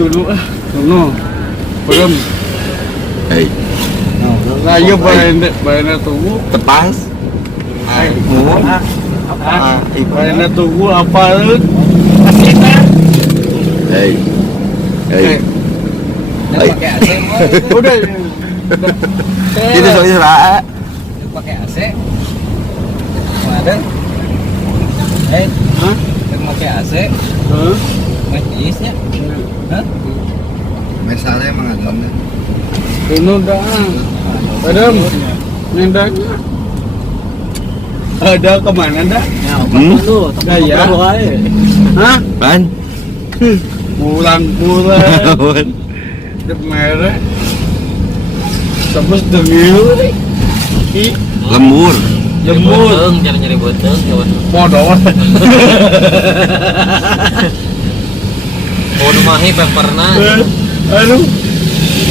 dulu ah. Sono. Belum. Hei, Ayo bayarnya tunggu. tepas. Bayarnya tunggu apa lu? Hei. Hei. Udah. Itu soalnya lah. Pakai AC. Ada. Hah? Pakai AC. Hah? Majlisnya. Hah? Misalnya emang ada. Sono dah. Adam. Nendang. Ada kemana dah? Lu, ya. Hah? Ban. Pulang. Merah. Tebus dengil nih. Lembur. Jangan nyari boteng, kawan. Bodoh. Oh, rumahnya pernah. Aduh.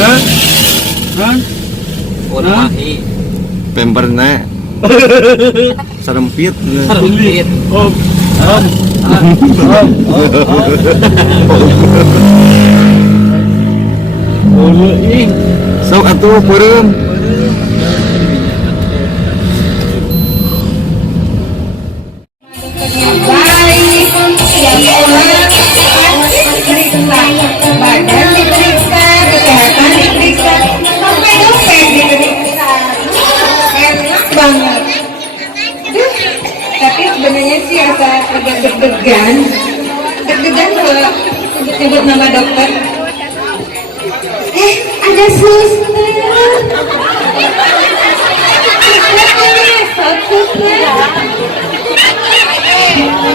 Hah? Hah? Oh, rumahnya. Pemperna. Serempit. Serempit. Om. Ih. Sok atuh peureum. Badan diperiksa, kesehatan diperiksa, sampai dompet diperiksa. Enak banget. Tapi sebenarnya sih rasa agak deg-degan. Deg-degan kalau sebut nama dokter. Ada suster.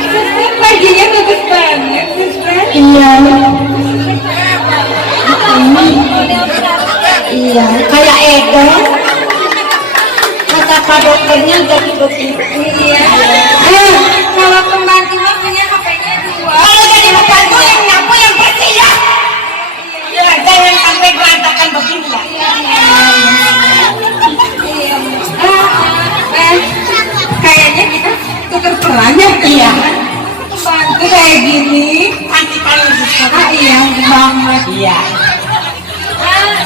Suster paginya bagus banget, suster. Iya. Iya, kayak Ego. Kata Pak dokternya jadi begitu. Iya. Kalau pembantu punya HP-nya dua. Kalau jadi pembantu yang nyapu yang bersih ya. Iya, jangan sampai berantakan begini ya. Kayaknya kita tukar peran ya. Iya. Pembantu kayak gini. Nanti paling suka. Iya, banget. Iya.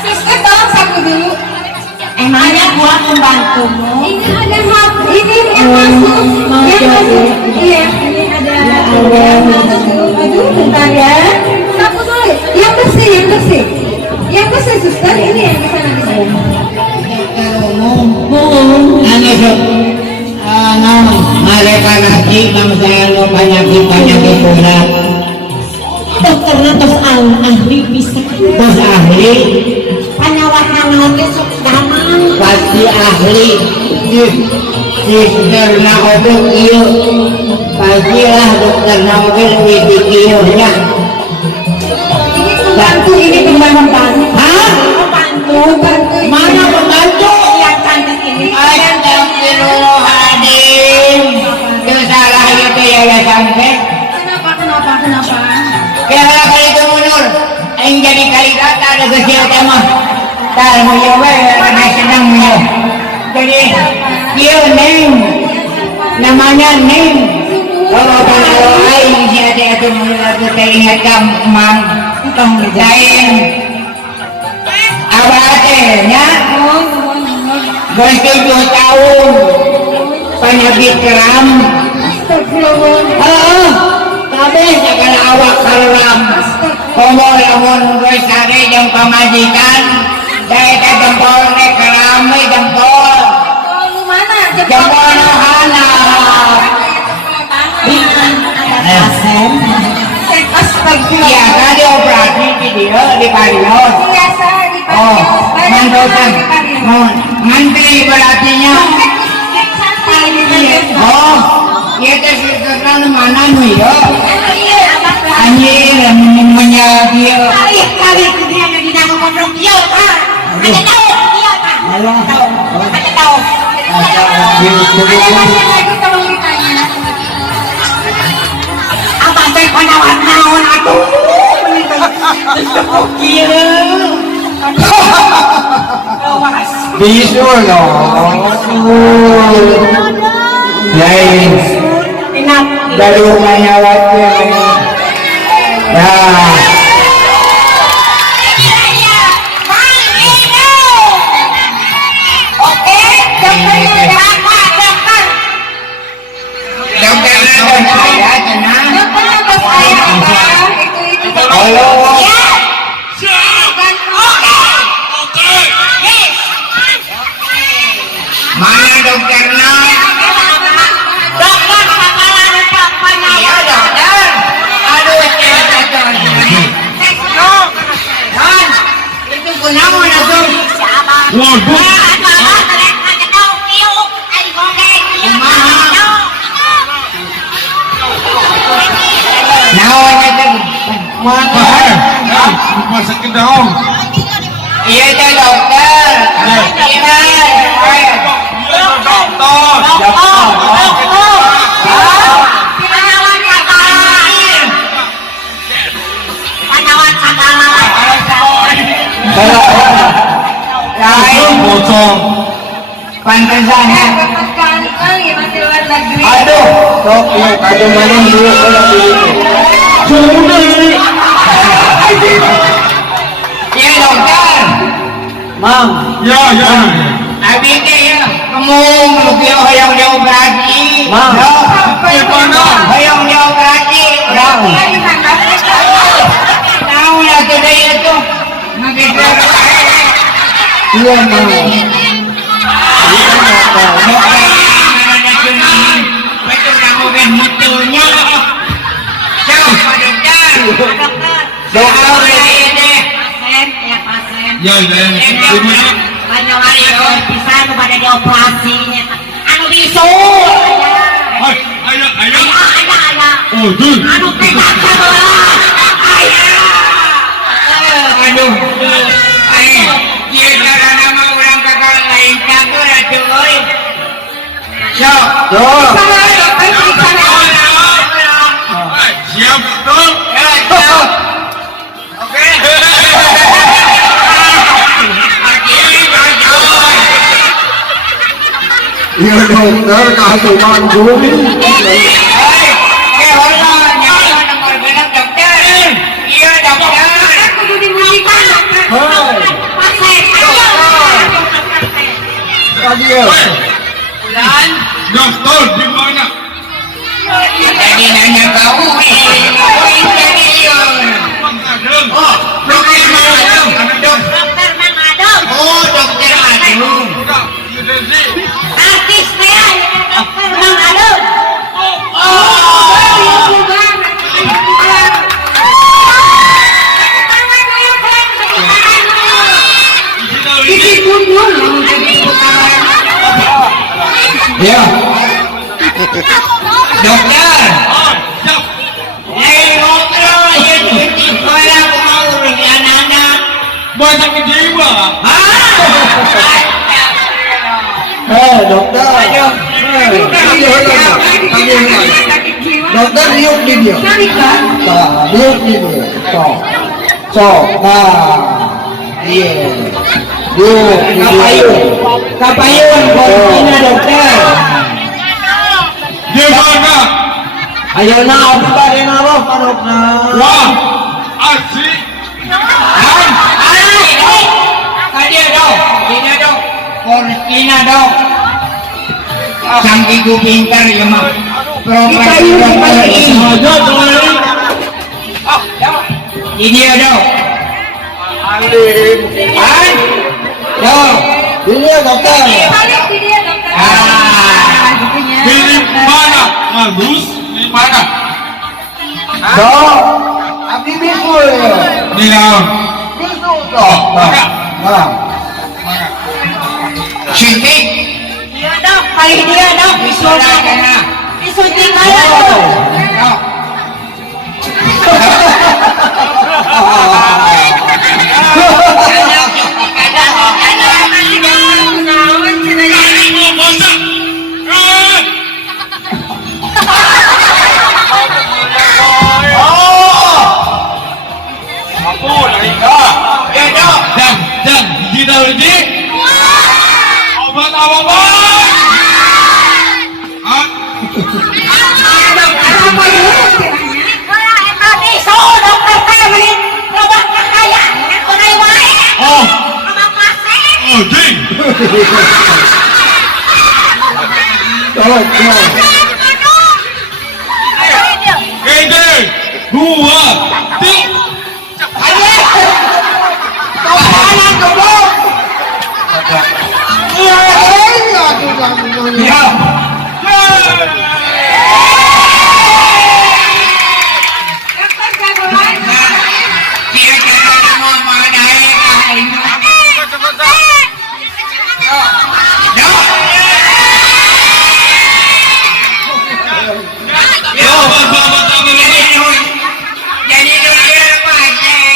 Sister tolong sapu dulu. Emangnya gua pembantumu? Ini ada hap, ini yang masuk. Yang masuk. Iya, ini ada. Aduh, bentar ya. Sapu dulu. Yang bersih. Yang bersih, suster. Ini yang di sana. Mereka lagi bangsa lo penyakit pula. Dokternya tos ahli bisa. Terus ahli, Panawat-nawat sok damang. pasti ahli. Sisterna obat iyo, pastilah dokterna obat lebih pikirnya. Ini pembantu. Hah? Pembantu. Mana pembantu? Yang cantik ini. Astagfirullahaladzim. Kesalah itu ya sampai. Kenapa? Kira kali itu mundur, yang jadi kali kata ada kecil tema. Tak mau nyoba, karena senang mau. Jadi dia neng, namanya neng. Kalau aing siapa itu mulai teringat gampang, tong lain. Abadnya, 27 tahun, penyakit keram. Kabeh segala awak karam. Komo lamun geus sare jeung pamajikan, daerah jempol ne keram we jempol. Lu mana? Jempol nu handap. Astagfirullah. Biasa dioperasi di dieu di parios. Biasa di Oh, mandosan. Ngantri berartinya. Oh, ieu teh sisterna mana nu ieu? Anjir, namanya dia. Kali itu dia yang di dalam pondok dia, Pak. Ada tahu dia, Pak. Ada tahu. Lagi tolong ditanya. Apa teh panawat naon atuh? Kira. Bisul no. Lain. Dari rumahnya waktu. Nah, Rumah sakit dong. Iya itu dokter. Iya. Lain Bocor. pantesan ya. Kali masih luar negeri. Aduh, sok yuk, aduh mana dulu kalau Iya dokter. Mam, Ya, ya. abis deh ya. Kamu melukis hoyong dia operasi. Mam, hoyong dia operasi. Tahu lah sudah itu. Makin iya mam. Ya, ya. Pada dioperasinya anu bisu Ayo, ayo. ada Oh, tuh. anu pegang Aduh, dia cara nama orang kakak lain catur aduh, oi. Yo, Siap, betul. Oke. Iya dokter, kasuman bumi. Iya dokter. kudu dimulikan Bulan. Dokter, di mana? Jadi nanya kau jadi oh dokter Adung dokter Mang Adong oh dokter Adung Udah, udah sih. artis ya dokter Mang Adong ya dokter Oh, siap. ngobrol ya di sekolah mau urus anak-anak Banyak jiwa. Dokter. aduh Dokter liuk di dia. Nah, liuk di dia. Sok. Nah. Iya. Liuk di dia. kapayun kondisinya dokter Di mana? Ayo na, apa din ako, panok na. Wah, asik. Dia dong, tidak dong, Korsina dong. Saking ku pintar ya mah. Profesor Sengaja kemarin. ini ya dong. Alim. Dong. Ini ya dokter. Di mana? Bagus. Di mana? Dok. Abdi bisul ya. Di dalam. Bisul dok. Nah. Suntik. Iya dok, kali dia dok Bisola kena. disuntik aja dok. Dok. Aku dari kau. Ya dok. Dan di dalam ini obat apa? Hah? Oh, oh, ding. Tolong, tolong. Ede, dua, tiga. Ya. Kira-kira nama mana Jadi dulu apa?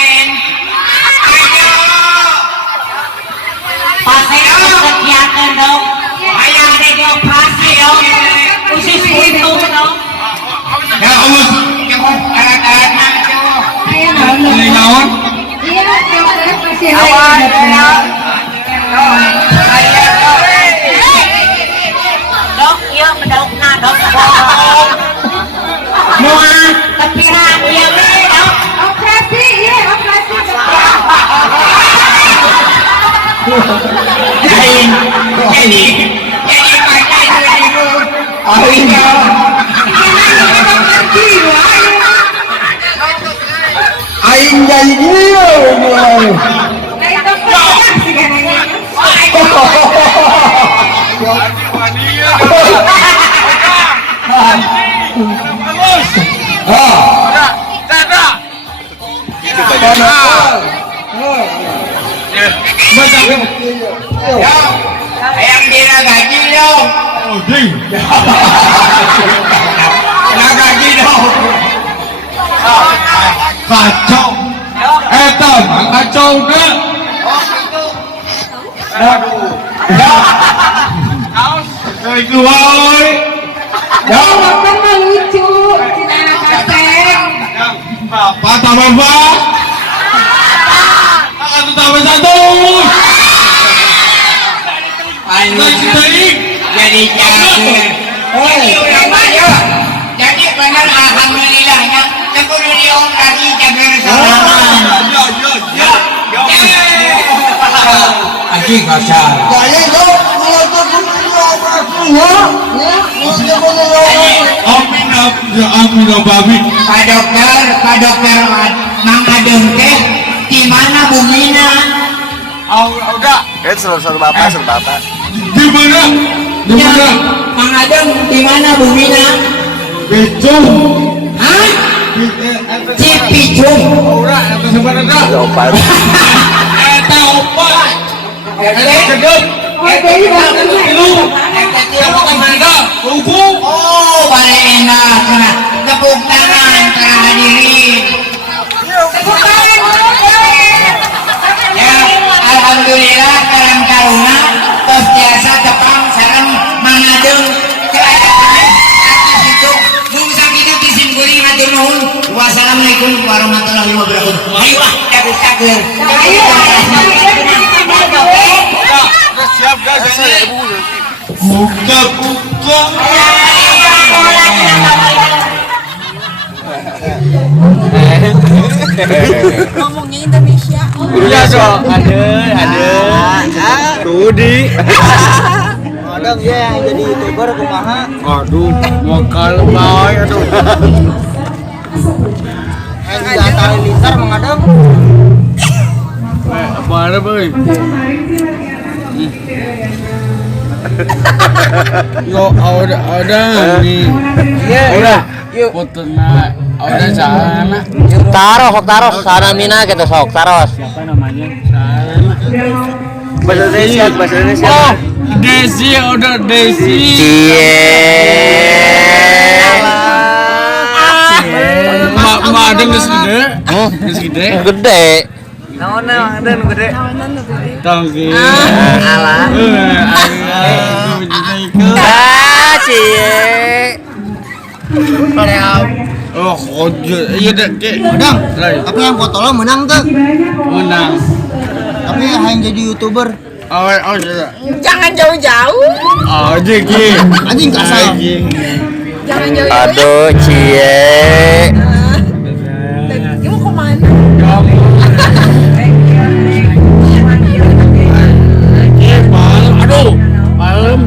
Dok, iya mendaukna dok. Muah, kepiran iya we dok. Operasi, iya operasi. Jadi pakai dulu. Aing. Aing jadi dia. Dari dokter sih katanya. Mania. Bagus. Ah. Tanda. Ayam dia gaji dong. Oh, ding. Kena gaji dong. Kacau. Eta mah kacau na. Kayak gue. Dokter mah lucu, cina anak kaseng. Apa tambah apa? Satu tambah satu. Baik. Jadi jago. Jadi benar alhamdulillahnya. Sepuluh diom lagi jaga sama. Anjing kasar. Saya dong, kalau tuh ya. Amin babi. Pak dokter, Mang Adem teh di mana bumina? Udah. Suruh bapak. Di mana? Di mana? Mang Adem di mana bumina? Becung. Hah? Cipicung. Udah, yang sebenarnya. Opat. Eta opat. Cegep. Jadi dokter Lu. Kamu kemana? Tunggu. Oh, balik enak karena tepuk tangan para hadirin. Ya, alhamdulillah karang taruna tos biasa tepang sareng mangadeng keadaan atas itu mung sakitu pisin kuring hatur nuhun. Wassalamualaikum warahmatullahi wabarakatuh. Ayo ah, cager. Siap guys. Buka. ngomongnya Indonesia. Iya so, ada. Rudi. Kadang ya yang jadi YouTuber kumaha. Aduh, mokal boy, aduh. Yang diantarin liter mengadang. Mana boy? Yo, ada nih. Udah. Yuk. Fotonya, ada sana. Taros sana mina gitu sok taros. Siapa namanya? Sana. Bahasa Indonesia. Oh, Desi, udah Desi. Ma ada nggak segede? Nggak segede? Gede. Naon ada nu gede. Tangki. Alah. Cie. Oh, iya deh, Kadang. Tapi yang foto lo menang tuh. menang. Tapi yang jadi YouTuber. Oh, iya. Jangan jauh-jauh. Aja Ki. Anjing kasar. Jangan jauh-jauh. Aduh, cie. Dia mau kemana? Kamu. Malam, aduh, malam.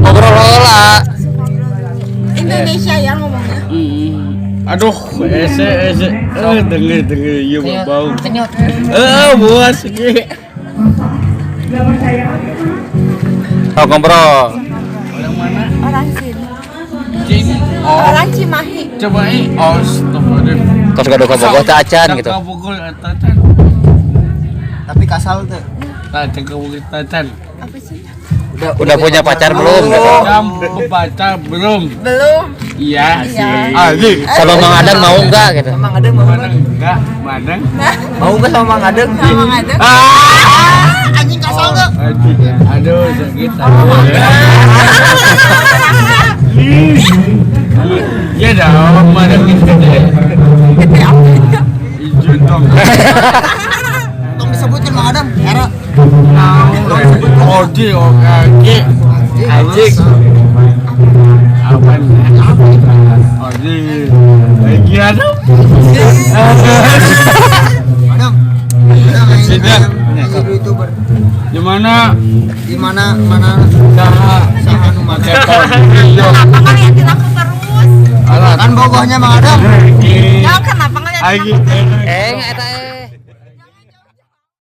Ngobrol lah. Indonesia ya ngomongnya. Aduh, ese, denger, iya bau. Buas Ki. Oh, ngobrol. Orang mana? Orang sini. Cing. Oh, Orang Cimahi. coba astagfirullahaladzim. Terus gak doka bogoh tacan gitu. Pukul tacan. Tapi kasal tuh. Tacan pukul tacan. Apa sih? Udah punya pacar belum gitu? Kamu pacar belum? Belum. Iya sih. Anjing. Sama Mang Adang mau enggak gitu? Mang Adeng mau Mana enggak? Mana? mau enggak sama Mang Adeng? Sama ada. Anjing kasal tuh. Aduh, sakit. Ya dong, mana gitu deh. Gede apa? Hijau dong. Tong disebut Oji, oke. Ajik. Apa nih? Oji. Lagi ada? Sudah. YouTuber. Di mana? Di mana Saha Sahanu Makan. Kenapa ngeliatin aku terus? Alat. Kan bogohnya Mang Adam. Ya kenapa ngeliatin aku terus? Nggak eta